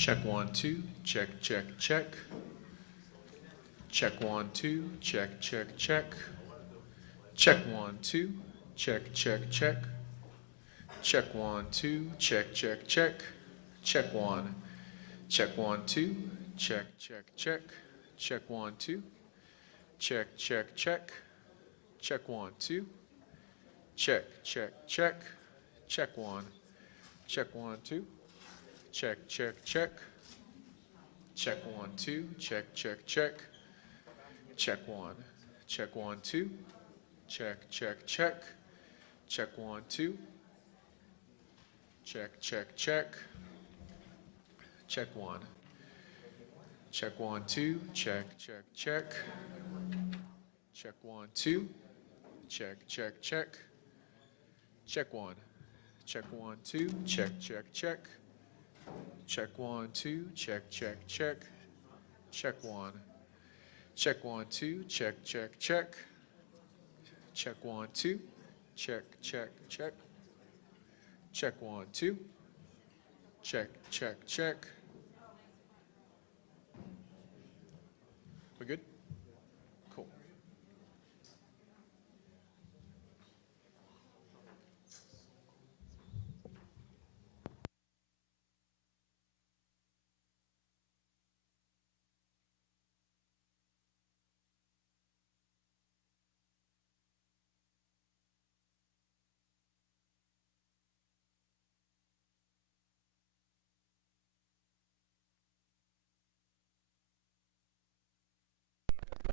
Check 1, 2, check, check, check. Check 1, 2, check, check, check. Check 1, 2, check, check, check. Check 1, 2, check, check, check. Check 1. Check 1, 2, check, check, check. Check 1, 2, check, check, check. Check 1, 2, check, check, check. Check 1. Check 1, 2, check, check, check. Check 1, 2, check, check, check. Check 1. Check 1, 2, check, check, check. Check 1, 2, check, check, check. Check 1. Check 1, 2, check, check, check. Check 1, 2, check, check, check. Check 1. Check 1, 2, check, check, check. Check 1, 2, check, check, check. Check 1. Check 1, 2, check, check, check. Check 1, 2, check, check, check. Check 1, 2, check, check, check. We good? Cool.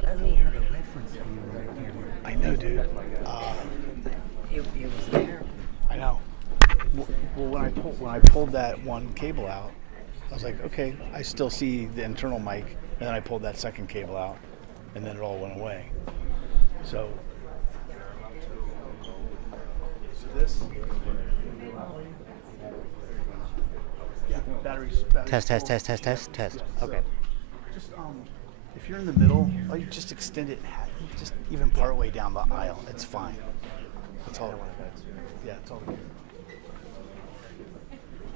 I don't have a reference for you right here. I know, dude. It was there. I know. Well, when I pulled that one cable out, I was like, okay, I still see the internal mic, and then I pulled that second cable out, and then it all went away. So this. Yeah, batteries. Test. Okay. Just if you're in the middle, you just extend it, just even part way down the aisle. It's fine. That's all. Yeah, it's all good.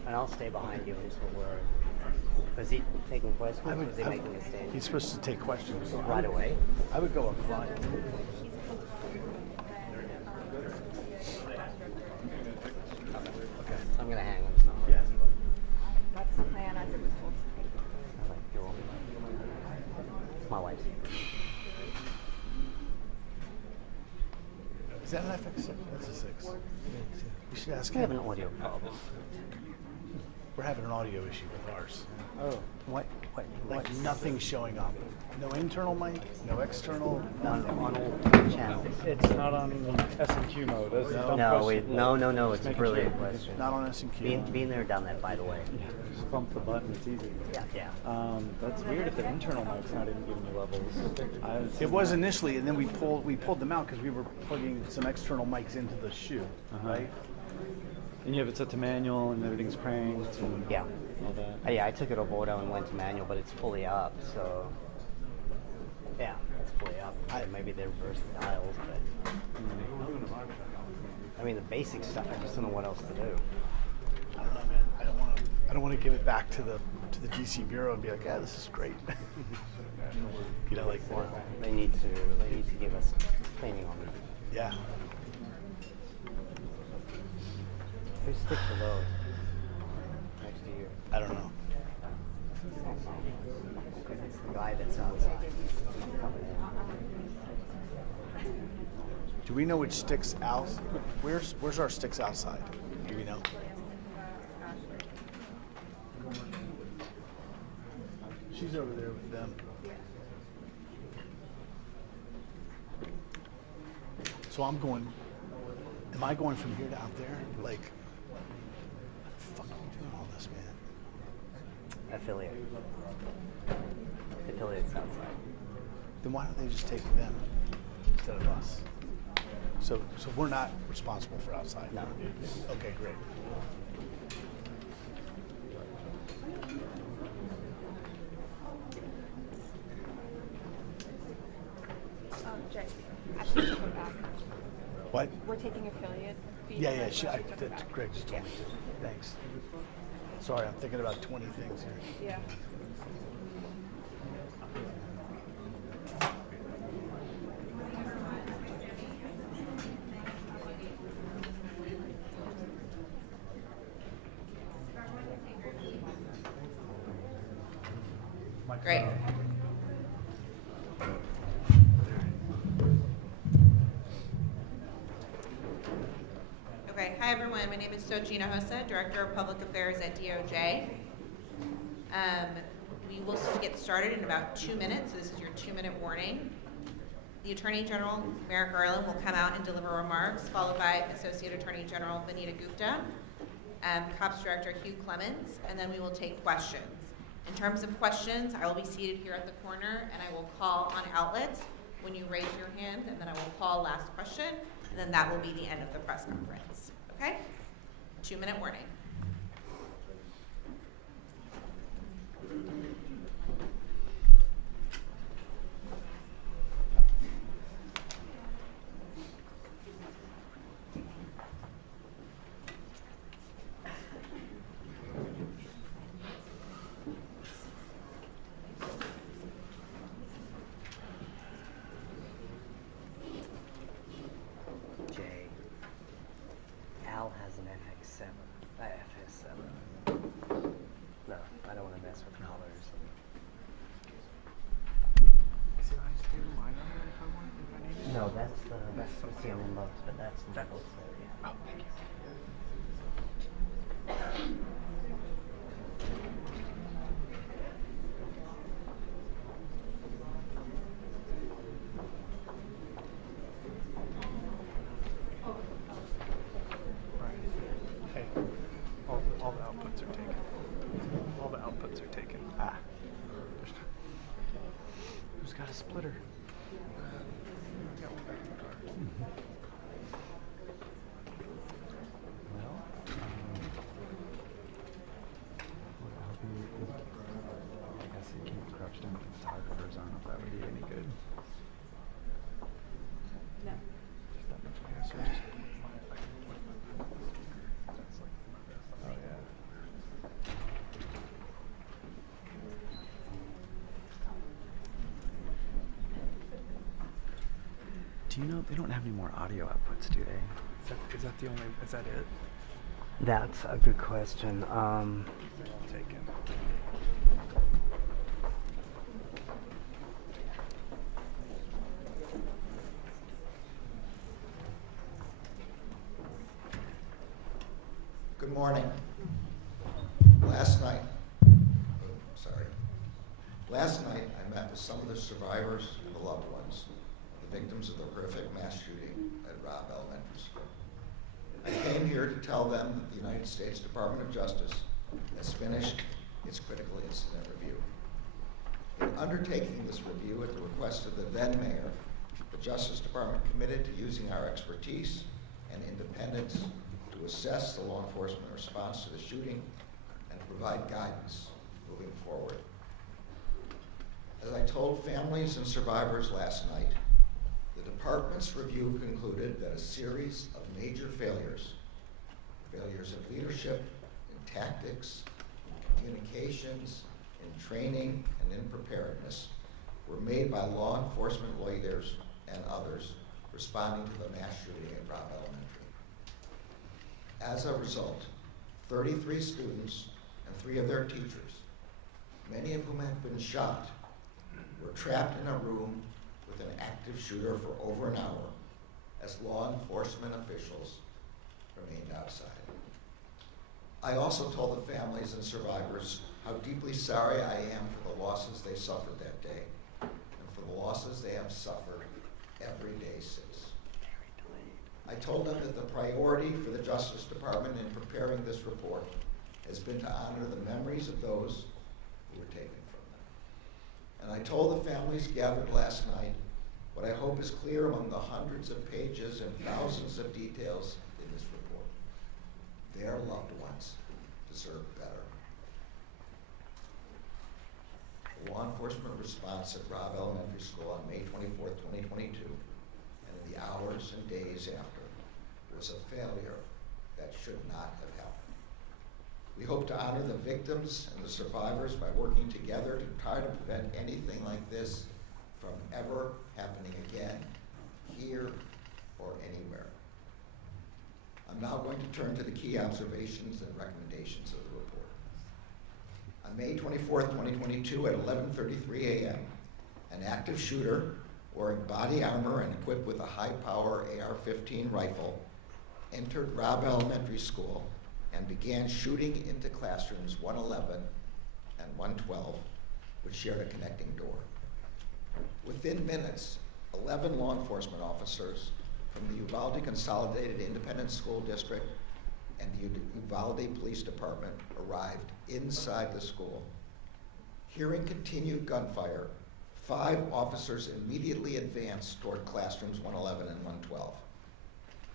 And I'll stay behind you until we're. Is he taking questions or is he making a stand? He's supposed to take questions Right away? I would go up front. Okay. I'm going to hang him. Yeah. That's the plan as it was told to me. My wife. Is that an FX6? That's a 6. We should ask We have him. an audio problem. We're having an audio issue with ours. Oh. What? Like nothing's showing up. No internal mic, no external. On all channels. It's not on S&Q mode. That's a dumb question. No. It's a brilliant question. Not on S&Q. Being there, done that, by the way. Just bump the button. It's easy. Yeah. That's weird if the internal mic's not even giving you levels. I haven't seen It was that. initially, and then we pulled them out because we were plugging some external mics into the shoe, right? And you have it set to manual and everything's cranked and Yeah. all that. Yeah, I took it over auto and went to manual, but it's fully up, so yeah, it's fully up. Maybe they reversed the dials, but I mean the basic stuff. I just don't know what else to do. I don't know, man. I don't want to give it back to the DC bureau and be like, yeah, this is great. You know, like They need to give us training on that. yeah. Who sticks to those next to you? I don't know. It's the guy that's outside coming in. Do we know which sticks out? Where's our sticks outside? Do we know? She's over there with them. So am I going from here to out there? Like, what the fuck are we doing all this, man? Affiliates outside. Then why don't they just take them instead of us? So we're not responsible for outside? No. Okay, great. Jay, Ashley took it back. What? We're taking affiliate fees. Yeah. Ashley took it back. Greg just told me to. Thanks. So Sorry, I'm thinking about 20 things here. Yeah. Great. Okay, hi everyone. My name is Sochina Hossa, Director of Public Affairs at DOJ. We will get started in about 2 minutes, so this is your 2-minute warning. The Attorney General, Merrick Garland, will come out and deliver remarks, followed by Associate Attorney General Vanita Gupta, COPS Director Hugh Clemens, and then we will take questions. In terms of questions, I will be seated here at the corner, and I will call on outlets when you raise your hand, and then I will call last question, and then that will be the end of the press conference. Okay? 2-minute warning. Jay. Al has an FX7. FS7. No, I don't want to mess with colors. No, that's the ceiling box, but that's the double set, yeah. Oh, thank you. Hey, all the outputs are taken. All the outputs are taken. Ah. Who's got a splitter? Well, I guess he can't crouch down with his hard covers on if that would be any good. No. Just that much closer. Just oh yeah. Do you know they don't have any more audio outputs, do they? Is that the only? Is that it? That's a good question. Taken. Good morning. Last night I met with some of the survivors and the loved ones, the victims of the horrific mass shooting at Robb Elementary School. I came here to tell them that the United States Department of Justice has finished its critical incident review. In undertaking this review at the request of the then mayor, the Justice Department committed to using our expertise and independence to assess the law enforcement response to the shooting and provide guidance moving forward. As I told families and survivors last night, the department's review concluded that a series of major failures of leadership, in tactics, in communications, in training, and in preparedness were made by law enforcement leaders and others responding to the mass shooting at Robb Elementary. As a result, 33 students and 3 of their teachers, many of whom had been shot, were trapped in a room with an active shooter for over an hour as law enforcement officials remained outside. I also told the families and survivors how deeply sorry I am for the losses they suffered that day and for the losses they have suffered every day since. I told them that the priority for the Justice Department in preparing this report has been to honor the memories of those who were taken from them. And I told the families gathered last night what I hope is clear among the hundreds of pages and thousands of details in this report. Their loved ones deserve better. The law enforcement response at Robb Elementary School on May 24th, 2022, and in the hours and days after, was a failure that should not have happened. We hope hope to honor the victims and the survivors by working together to try to prevent anything like this from ever happening again, here or anywhere. I'm now going to turn to the key observations and recommendations of the report. On May 24th, 2022 at 11:33 a.m., an active shooter wearing body armor and equipped with a high-power AR-15 rifle entered Robb Elementary School and began shooting into classrooms 111 and 112, which shared a connecting door. Within minutes, 11 law enforcement officers from the Uvalde Consolidated Independent School District and the Uvalde Police Department arrived inside the school. Hearing continued gunfire, 5 officers immediately advanced toward classrooms 111 and 112.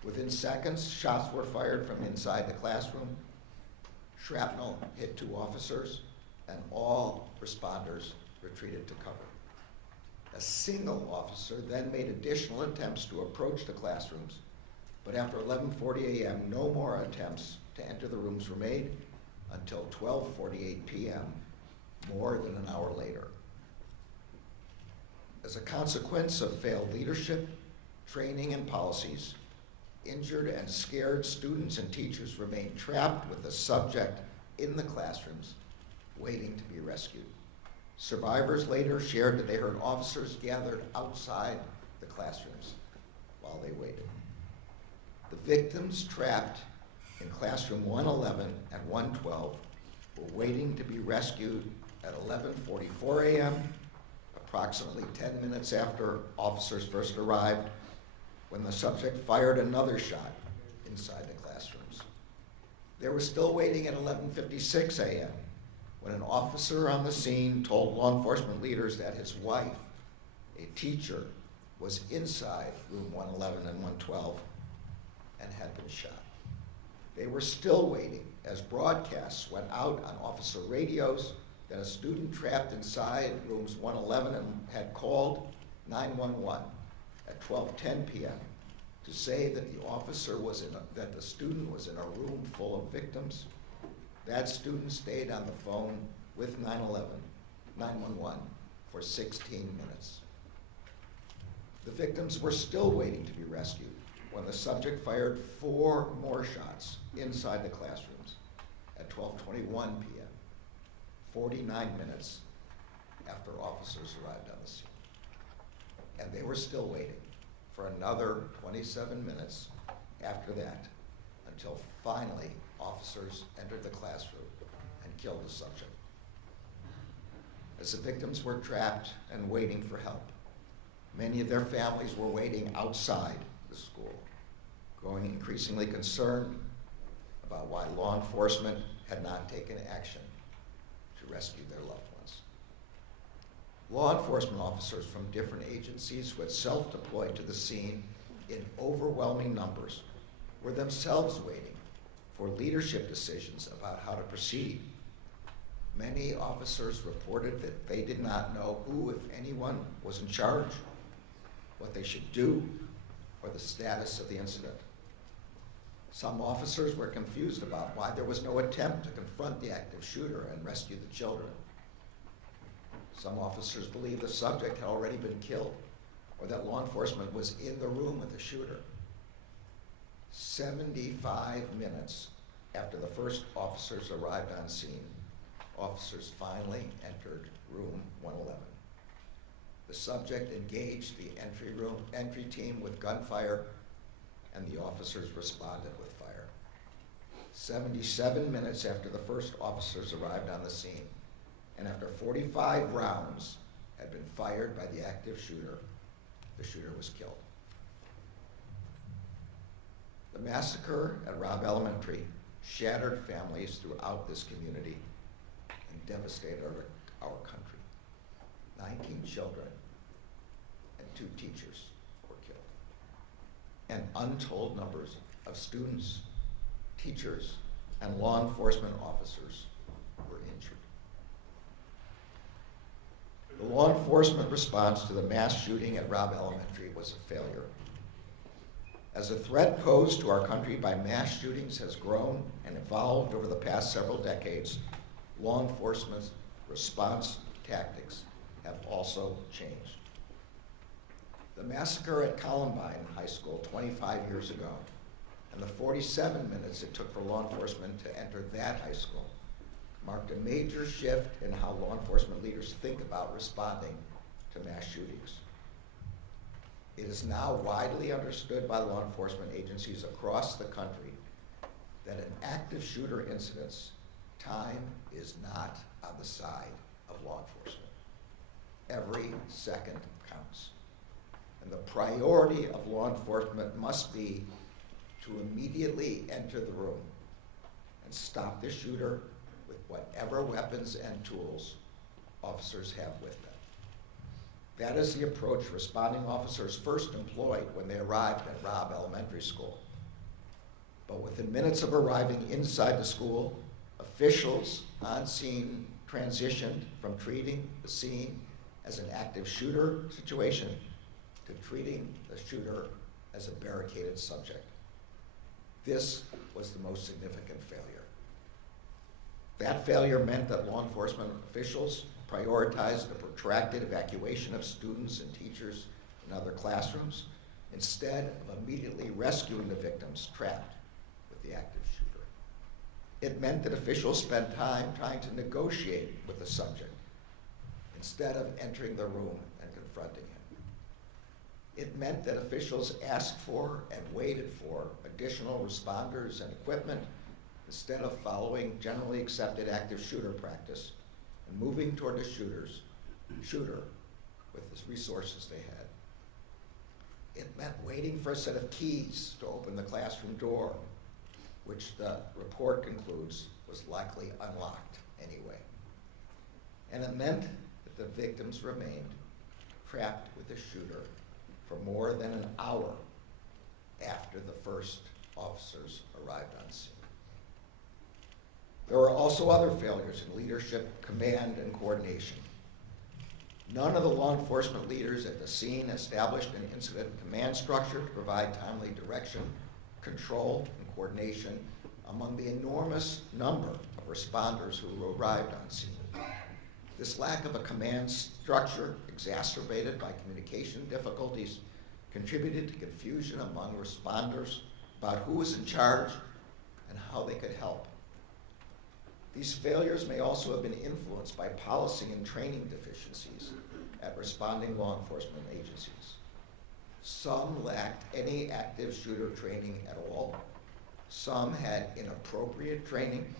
Within seconds, shots were fired from inside the classroom. Shrapnel hit 2 officers, and all responders retreated to cover. A single officer then made additional attempts to approach the classrooms, but after 11:40 a.m., no more attempts to enter the rooms were made until 12:48 p.m., more than an hour later. As a consequence of failed leadership, training, and policies, injured and scared students and teachers remained trapped with the subject in the classrooms, waiting to be rescued. Survivors later shared that they heard officers gathered outside the classrooms while they waited. The victims trapped in classroom 111 and 112 were waiting to be rescued at 11:44 a.m., approximately 10 minutes after officers first arrived, when the subject fired another shot inside the classrooms. They were still waiting at 11:56 a.m. when an officer on the scene told law enforcement leaders that his wife, a teacher, was inside room 111 and 112 and had been shot. They were still waiting as broadcasts went out on officer radios that a student trapped inside rooms 111 and had called 911 at 12:10 p.m. to say that the officer was that the student was in a room full of victims. That student stayed on the phone with 911 for 16 minutes. The victims were still waiting to be rescued when the subject fired 4 more shots inside the classrooms at 12:21 p.m., 49 minutes after officers arrived on the scene. And they were still waiting for another 27 minutes after that until finally officers entered the classroom and killed the subject. As the victims were trapped and waiting for help, many of their families were waiting outside the school, growing increasingly concerned about why law enforcement had not taken action to rescue their loved ones. Law enforcement officers from different agencies who had self-deployed to the scene in overwhelming numbers were themselves waiting for leadership decisions about how to proceed. Many officers reported that they did not know who, if anyone, was in charge, what they should do, or the status of the incident. Some officers were confused about why there was no attempt to confront the active shooter and rescue the children. Some officers believed the subject had already been killed, or that law enforcement was in the room with the shooter. 75 minutes after the first officers arrived on scene, officers finally entered room 111. The subject engaged the entry team with gunfire, and the officers responded with fire. 77 minutes after the first officers arrived on the scene, and after 45 rounds had been fired by the active shooter, the shooter was killed. The massacre at Robb Elementary shattered families throughout this community and devastated our country. 19 children and 2 teachers were killed. And untold numbers of students, teachers, and law enforcement officers were injured. The law enforcement response to the mass shooting at Robb Elementary was a failure. As the threat posed to our country by mass shootings has grown and evolved over the past several decades, law enforcement's response tactics have also changed. The massacre at Columbine High School 25 years ago, and the 47 minutes it took for law enforcement to enter that high school, marked a major shift in how law enforcement leaders think about responding to mass shootings. It is now widely understood by law enforcement agencies across the country that in active shooter incidents, time is not on the side of law enforcement. Every second counts. And the priority of law enforcement must be to immediately enter the room and stop the shooter with whatever weapons and tools officers have with them. That is the approach responding officers first employed when they arrived at Robb Elementary School. But within minutes of arriving inside the school, officials on scene transitioned from treating the scene as an active shooter situation to treating the shooter as a barricaded subject. This was the most significant failure. That failure meant that law enforcement officials prioritized the protracted evacuation of students and teachers in other classrooms instead of immediately rescuing the victims trapped with the active shooter. It meant that officials spent time trying to negotiate with the subject instead of entering the room and confronting him. It meant that officials asked for and waited for additional responders and equipment instead of following generally accepted active shooter practice and moving toward the shooter with the resources they had. It meant waiting for a set of keys to open the classroom door, which the report concludes was likely unlocked anyway. And it meant that the victims remained trapped with the shooter for more than an hour after the first officers arrived on scene. There were also other failures in leadership, command, and coordination. None of the law enforcement leaders at the scene established an incident command structure to provide timely direction, control, and coordination among the enormous number of responders who arrived on scene. This lack of a command structure, exacerbated by communication difficulties, contributed to confusion among responders about who was in charge and how they could help. These failures may also have been influenced by policy and training deficiencies at responding law enforcement agencies. Some lacked any active shooter training at all. Some had inappropriate training.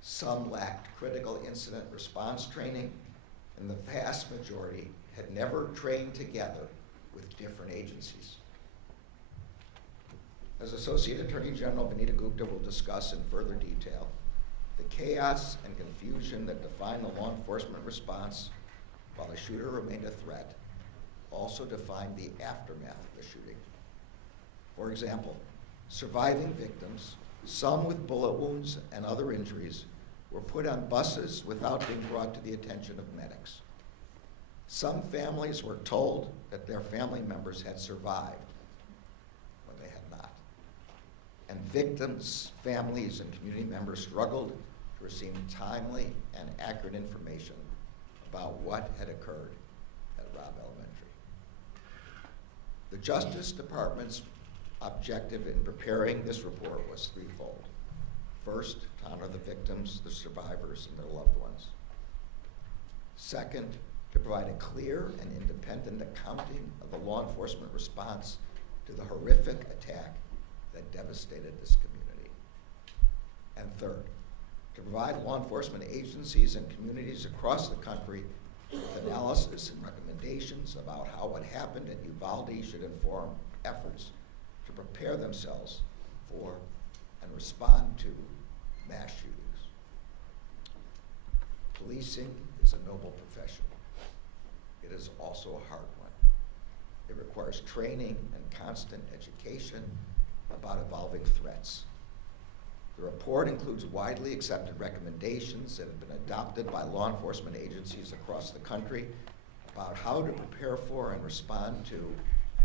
Some lacked critical incident response training. And the vast majority had never trained together with different agencies. As Associate Attorney General Vanita Gupta will discuss in further detail, the chaos and confusion that defined the law enforcement response while the shooter remained a threat also defined the aftermath of the shooting. For example, surviving victims, some with bullet wounds and other injuries, were put on buses without being brought to the attention of medics. Some families were told that their family members had survived when they had not. And victims, families, and community members struggled to receive timely and accurate information about what had occurred at Robb Elementary. The Justice Department's objective in preparing this report was threefold. First, to honor the victims, the survivors, and their loved ones. Second, to provide a clear and independent accounting of the law enforcement response to the horrific attack that devastated this community. And third, to provide law enforcement agencies and communities across the country with analysis and recommendations about how what happened at Uvalde should inform efforts to prepare themselves for and respond to mass shootings. Policing is a noble profession. It is also a hard one. It requires training and constant education about evolving threats. The report includes widely accepted recommendations that have been adopted by law enforcement agencies across the country about how to prepare for and respond to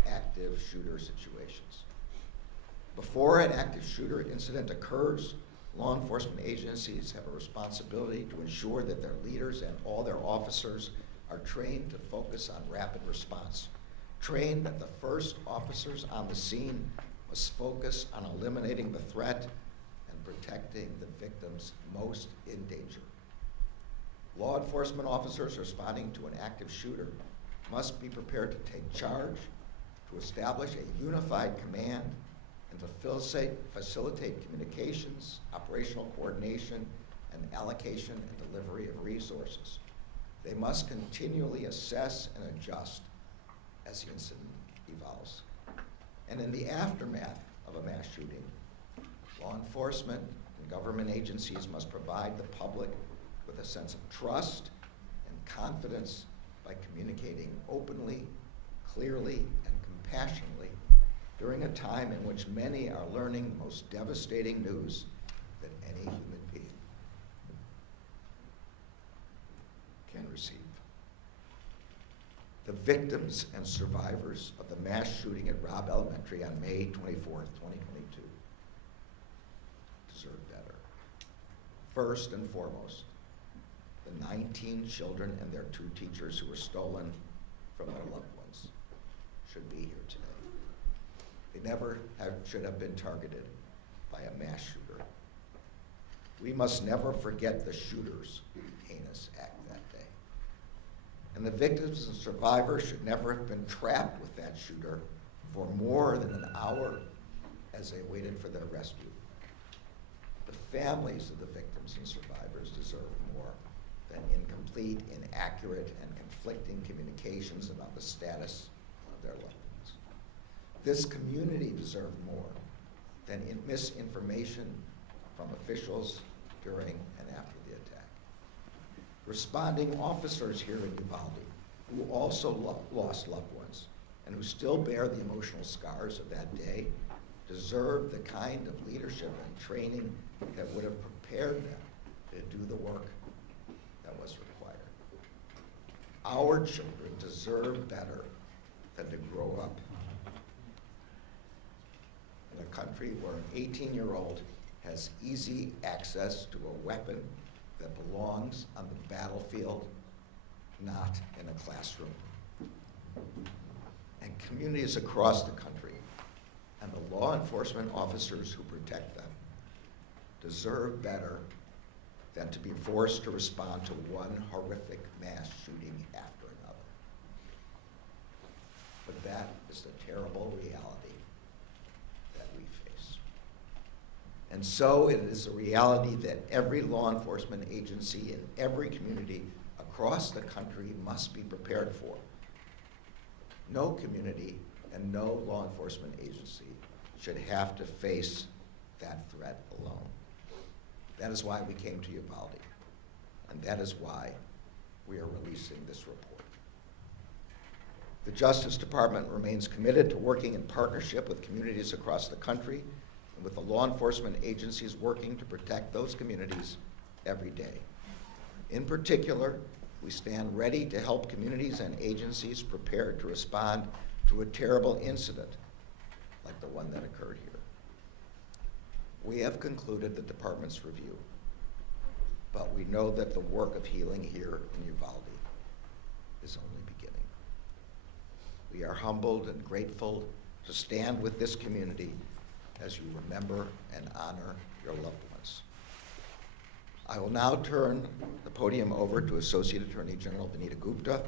active shooter situations. Before an active shooter incident occurs, law enforcement agencies have a responsibility to ensure that their leaders and all their officers are trained to focus on rapid response. Trained that the first officers on the scene must focus on eliminating the threat and protecting the victims most in danger. Law enforcement officers responding to an active shooter must be prepared to take charge, to establish a unified command, and to facilitate communications, operational coordination, and allocation and delivery of resources. They must continually assess and adjust as the incident evolves. And in the aftermath of a mass shooting, law enforcement and government agencies must provide the public with a sense of trust and confidence by communicating openly, clearly, and compassionately during a time in which many are learning the most devastating news that any human being can receive. The victims and survivors of the mass shooting at Robb Elementary on May 24th, 2022 deserve better. First and foremost, the 19 children and their 2 teachers who were stolen from their loved ones should be here today. They never should have been targeted by a mass shooter. We must never forget the shooter's heinous act that day. And the victims and survivors should never have been trapped with that shooter for more than an hour as they waited for their rescue. The families of the victims and survivors deserve more than incomplete, inaccurate, and conflicting communications about the status of their loved ones. This community deserved more than misinformation from officials during and after the attack. Responding officers here in Uvalde, who also lost loved ones and who still bear the emotional scars of that day, deserve the kind of leadership and training that would have prepared them to do the work that was required. Our children deserve better than to grow up in a country where an 18-year-old has easy access to a weapon that belongs on the battlefield, not in a classroom. And communities across the country and the law enforcement officers who protect them deserve better than to be forced to respond to one horrific mass shooting after another. But that is the terrible reality that we face. And so it is a reality that every law enforcement agency in every community across the country must be prepared for. No community and no law enforcement agency should have to face that threat alone. That is why we came to Uvalde, and that is why we are releasing this report. The Justice Department remains committed to working in partnership with communities across the country and with the law enforcement agencies working to protect those communities every day. In particular, we stand ready to help communities and agencies prepared to respond to a terrible incident like the one that occurred here. We have concluded the department's review, but we know that the work of healing here in Uvalde is only beginning. We are humbled and grateful to stand with this community as you remember and honor your loved ones. I will now turn the podium over to Associate Attorney General Vanita Gupta.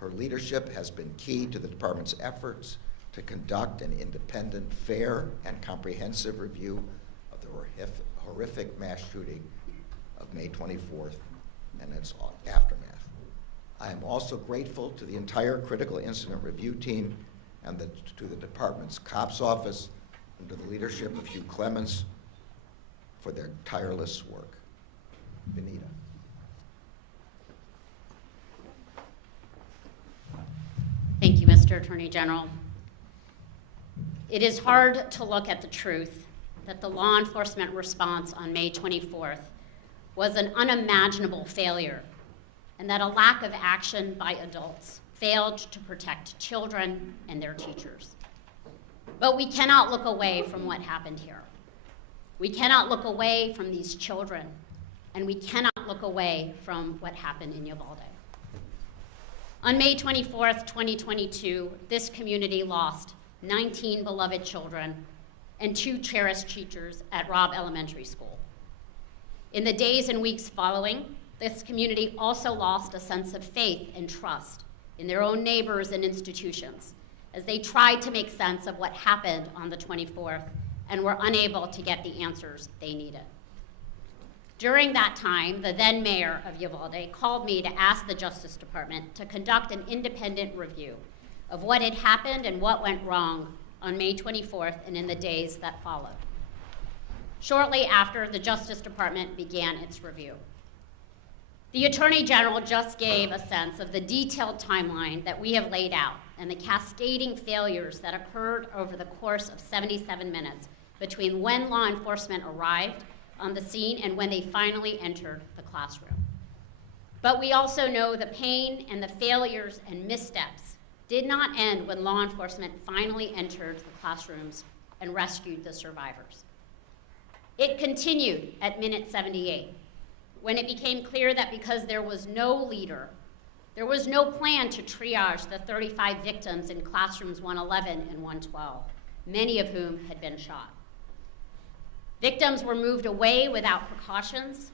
Her leadership has been key to the department's efforts to conduct an independent, fair, and comprehensive review of the horrific mass shooting of May 24th and its aftermath. I am also grateful to the entire Critical Incident Review Team and to the department's COPS office and to the leadership of Hugh Clements for their tireless work. Vanita. Thank you, Mr. Attorney General. It is hard to look at the truth that the law enforcement response on May 24th was an unimaginable failure, and that a lack of action by adults failed to protect children and their teachers. But we cannot look away from what happened here. We cannot look away from these children, and we cannot look away from what happened in Uvalde. On May 24th, 2022, this community lost 19 beloved children and 2 cherished teachers at Robb Elementary School. In the days and weeks following, this community also lost a sense of faith and trust in their own neighbors and institutions as they tried to make sense of what happened on the 24th and were unable to get the answers they needed. During that time, the then mayor of Uvalde called me to ask the Justice Department to conduct an independent review of what had happened and what went wrong on May 24th and in the days that followed. Shortly after, the Justice Department began its review. The Attorney General just gave a sense of the detailed timeline that we have laid out and the cascading failures that occurred over the course of 77 minutes between when law enforcement arrived on the scene and when they finally entered the classroom. But we also know the pain and the failures and missteps did not end when law enforcement finally entered the classrooms and rescued the survivors. It continued at minute 78, when it became clear that because there was no leader, there was no plan to triage the 35 victims in classrooms 111 and 112, many of whom had been shot. Victims were moved away without precautions.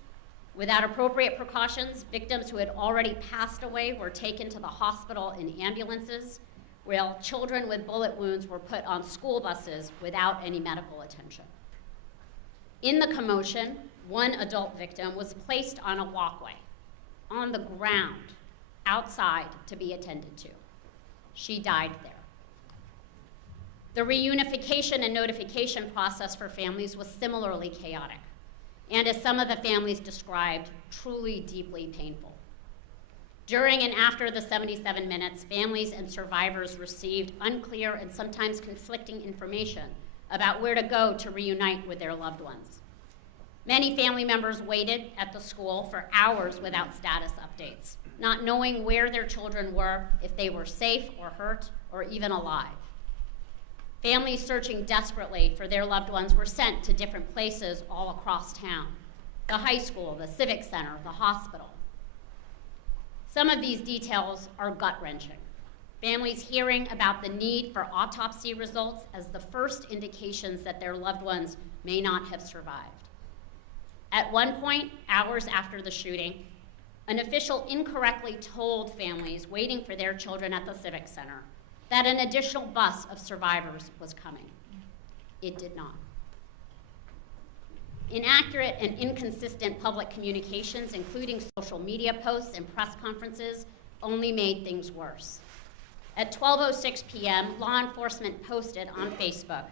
Without appropriate precautions, victims who had already passed away were taken to the hospital in ambulances, while children with bullet wounds were put on school buses without any medical attention. In the commotion, one adult victim was placed on a walkway, on the ground, outside to be attended to. She died there. The reunification and notification process for families was similarly chaotic, and as some of the families described, truly deeply painful. During and after the 77 minutes, families and survivors received unclear and sometimes conflicting information about where to go to reunite with their loved ones. Many family members waited at the school for hours without status updates, not knowing where their children were, if they were safe or hurt, or even alive. Families searching desperately for their loved ones were sent to different places all across town: the high school, the civic center, the hospital. Some of these details are gut-wrenching. Families hearing about the need for autopsy results as the first indications that their loved ones may not have survived. At one point, hours after the shooting, an official incorrectly told families waiting for their children at the civic center that an additional bus of survivors was coming. It did not. Inaccurate and inconsistent public communications, including social media posts and press conferences, only made things worse. At 12:06 p.m., law enforcement posted on Facebook,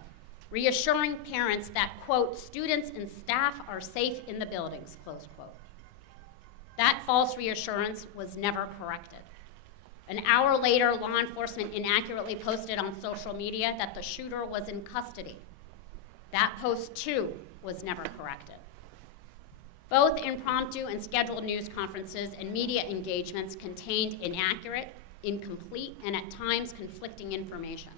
reassuring parents that, quote, students and staff are safe in the buildings, close quote. That false reassurance was never corrected. An hour later, law enforcement inaccurately posted on social media that the shooter was in custody. That post, too, was never corrected. Both impromptu and scheduled news conferences and media engagements contained inaccurate, incomplete, and at times conflicting information.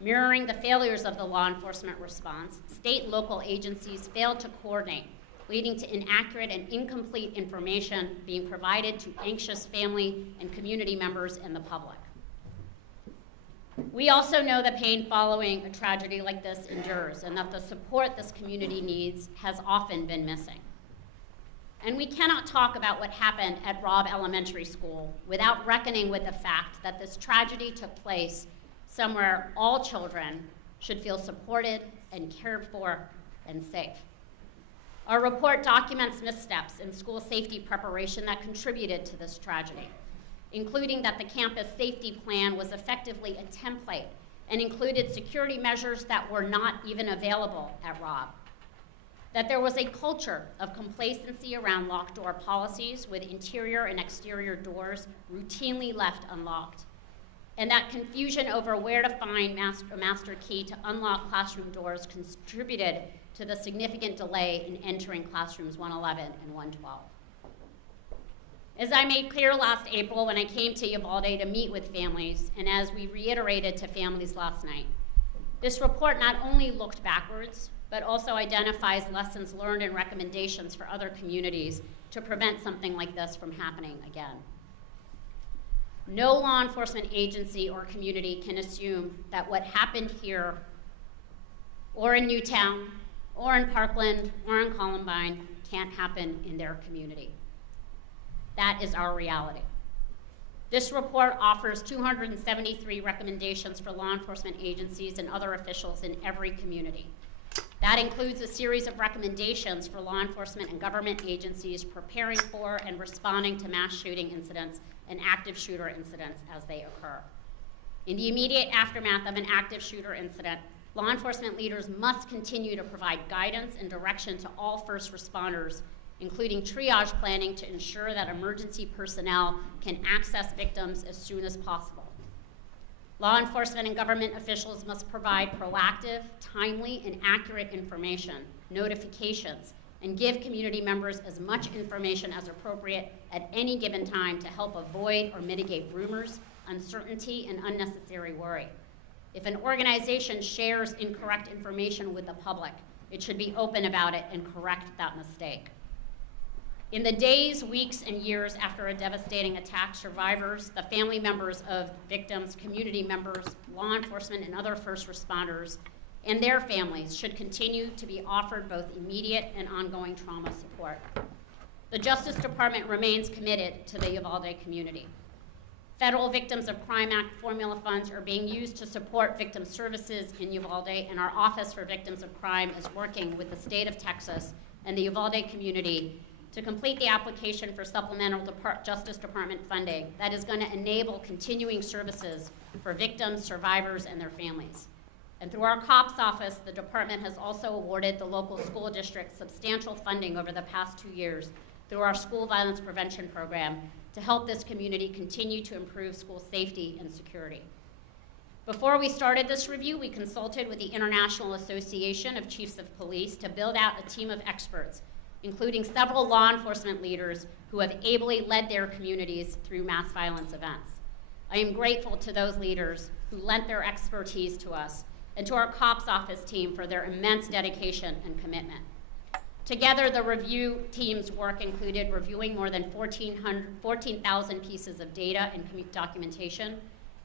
Mirroring the failures of the law enforcement response, state and local agencies failed to coordinate, leading to inaccurate and incomplete information being provided to anxious family and community members and the public. We also know the pain following a tragedy like this endures, and that the support this community needs has often been missing. And we cannot talk about what happened at Robb Elementary School without reckoning with the fact that this tragedy took place somewhere all children should feel supported and cared for and safe. Our report documents missteps in school safety preparation that contributed to this tragedy, including that the campus safety plan was effectively a template and included security measures that were not even available at Robb. That there was a culture of complacency around locked door policies, with interior and exterior doors routinely left unlocked, and that confusion over where to find a master key to unlock classroom doors contributed to the significant delay in entering classrooms 111 and 112. As I made clear last April when I came to Uvalde to meet with families, and as we reiterated to families last night, This report not only looked backwards, but also identifies lessons learned and recommendations for other communities to prevent something like this from happening again. No law enforcement agency or community can assume that what happened here, or in Newtown, or in Parkland, or in Columbine can't happen in their community. That is our reality. This report offers 273 recommendations for law enforcement agencies and other officials in every community. That includes a series of recommendations for law enforcement and government agencies preparing for and responding to mass shooting incidents and active shooter incidents as they occur. In the immediate aftermath of an active shooter incident, law enforcement leaders must continue to provide guidance and direction to all first responders, including triage planning to ensure that emergency personnel can access victims as soon as possible. Law enforcement and government officials must provide proactive, timely, and accurate information, notifications, and give community members as much information as appropriate at any given time to help avoid or mitigate rumors, uncertainty, and unnecessary worry. If an organization shares incorrect information with the public, it should be open about it and correct that mistake. In the days, weeks, and years after a devastating attack, survivors, the family members of victims, community members, law enforcement, and other first responders, and their families should continue to be offered both immediate and ongoing trauma support. The Justice Department remains committed to the Uvalde community. Federal Victims of Crime Act formula funds are being used to support victim services in Uvalde, and our Office for Victims of Crime is working with the state of Texas and the Uvalde community to complete the application for supplemental Justice Department funding that is going to enable continuing services for victims, survivors, and their families. And through our COPS office, the department has also awarded the local school district substantial funding over the past 2 years through our school violence prevention program to help this community continue to improve school safety and security. Before we started this review, we consulted with the International Association of Chiefs of Police to build out a team of experts, including several law enforcement leaders who have ably led their communities through mass violence events. I am grateful to those leaders who lent their expertise to us and to our COPS office team for their immense dedication and commitment. Together, the review team's work included reviewing more than 14,000 pieces of data and documentation,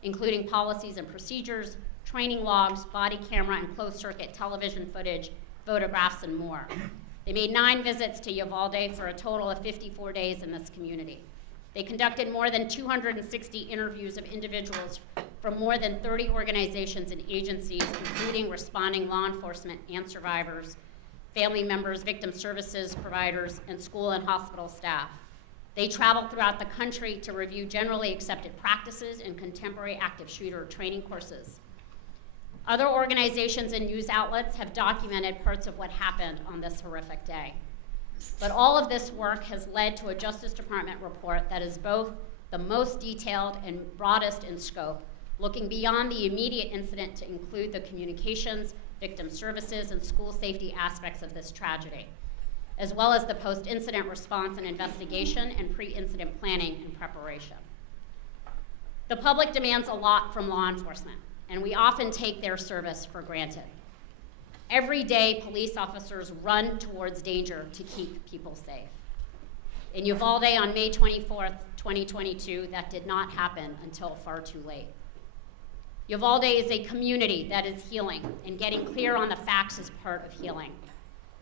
including policies and procedures, training logs, body camera and closed-circuit television footage, photographs, and more. They made 9 visits to Uvalde for a total of 54 days in this community. They conducted more than 260 interviews of individuals from more than 30 organizations and agencies, including responding law enforcement and survivors, family members, victim services providers, and school and hospital staff. They traveled throughout the country to review generally accepted practices and contemporary active shooter training courses. Other organizations and news outlets have documented parts of what happened on this horrific day. But all of this work has led to a Justice Department report that is both the most detailed and broadest in scope, looking beyond the immediate incident to include the communications, victim services, and school safety aspects of this tragedy, as well as the post-incident response and investigation and pre-incident planning and preparation. The public demands a lot from law enforcement, and we often take their service for granted. Every day, police officers run towards danger to keep people safe. In Uvalde on May 24th, 2022, that did not happen until far too late. Uvalde is a community that is healing, and getting clear on the facts is part of healing.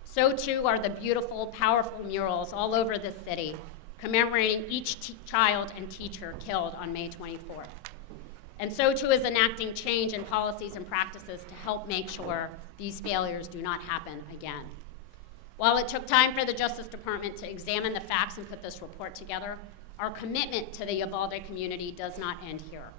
So too are the beautiful, powerful murals all over this city, commemorating each child and teacher killed on May 24th. And so too is enacting change in policies and practices to help make sure these failures do not happen again. While it took time for the Justice Department to examine the facts and put this report together, our commitment to the Uvalde community does not end here.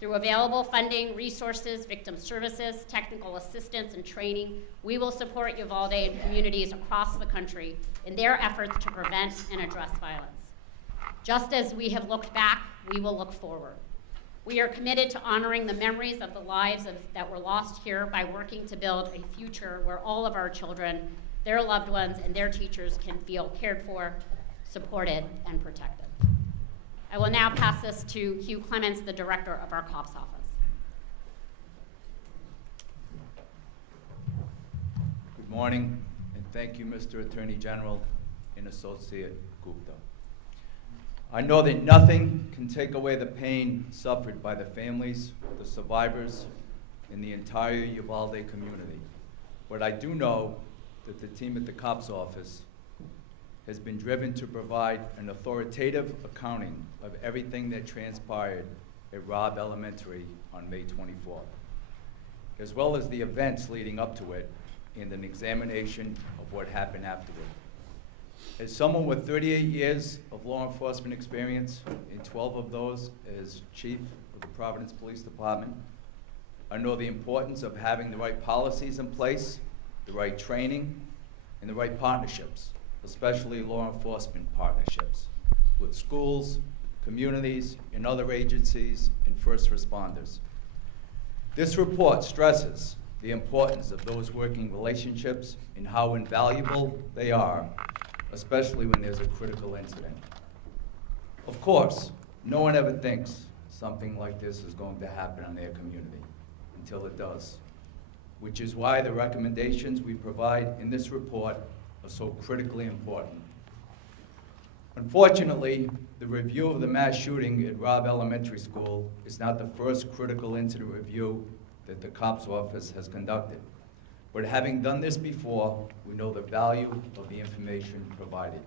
Through available funding, resources, victim services, technical assistance, and training, we will support Uvalde and communities across the country in their efforts to prevent and address violence. Just as we have looked back, we will look forward. We are committed to honoring the memories of the lives that were lost here by working to build a future where all of our children, their loved ones, and their teachers can feel cared for, supported, and protected. I will now pass this to Hugh Clements, the director of our COPS office. Good morning, and thank you, Mr. Attorney General and Associate Gupta. I know that nothing can take away the pain suffered by the families, the survivors, and the entire Uvalde community. But I do know that the team at the COPS office has been driven to provide an authoritative accounting of everything that transpired at Robb Elementary on May 24th, as well as the events leading up to it and an examination of what happened afterward. As someone with 38 years of law enforcement experience, and 12 of those as chief of the Providence Police Department, I know the importance of having the right policies in place, the right training, and the right partnerships, especially law enforcement partnerships with schools, communities, and other agencies and first responders. This report stresses the importance of those working relationships and how invaluable they are, especially when there's a critical incident. Of course, no one ever thinks something like this is going to happen in their community until it does, which is why the recommendations we provide in this report are so critically important. Unfortunately, the review of the mass shooting at Robb Elementary School is not the first critical incident review that the COPS office has conducted. But having done this before, we know the value of the information provided.